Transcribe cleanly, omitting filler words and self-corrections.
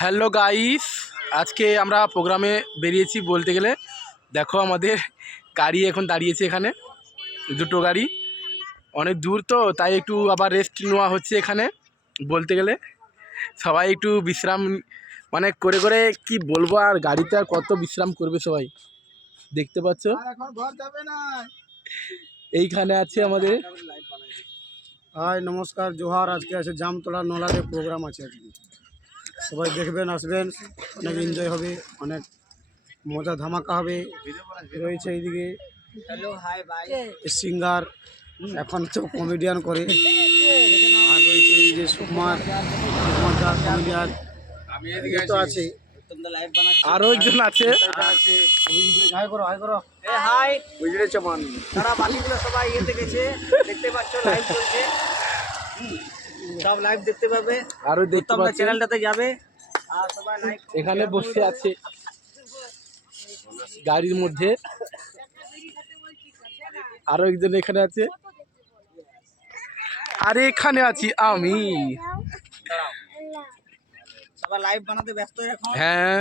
Hello guys, আজকে আমরা প্রোগ্রামে বেরিয়েছি। বলতে গেলে দেখো আমাদের গাড়ি এখন দাঁড়িয়েছে এখানে, দুটো গাড়ি, অনেক দূর তো তাই একটু আবার রেস্ট নেওয়া হচ্ছে এখানে। বলতে গেলে সবাই একটু বিশ্রাম মানে করে করে কি বলবো, আর গাড়িতে আর কত বিশ্রাম করবে সবাই, দেখতে পাচ্ছ। এইখানে আছে আমাদের। হাই নমস্কার, জোহার। আজকে আছে জামতলা নলাতে প্রোগ্রাম আছে। আজকে সবাই দেখবেন, আসবেন, অনেক এনজয় হবে, অনেক মজা ধামাকা হবে। রয়েছে এইদিকে সিঙ্গার, এখন তো কমেডিয়ান করে, আর রয়েছে এই যে সুকুমার কমেডিয়ান তো আছে, আরো একজন আছে। হাই করো হাই করো। হাই, বুঝলেছে মান তারা বাকিগুলো সবাই ইয়েতে গেছে, দেখতে পাচ্ছ লাইভ চলছে, সব লাইভ দেখতে পাবে। আরো দেখতে তোমরা পাচ্ছ চ্যানেলটাতে যাবে আর সবাই লাইক এখানে বসে আছে গাড়ির মধ্যে। আরো একজন এখানে আছে, আর এখানে আছি আমি। সবাই লাইভ বানাতে ব্যস্ত এখন। হ্যাঁ।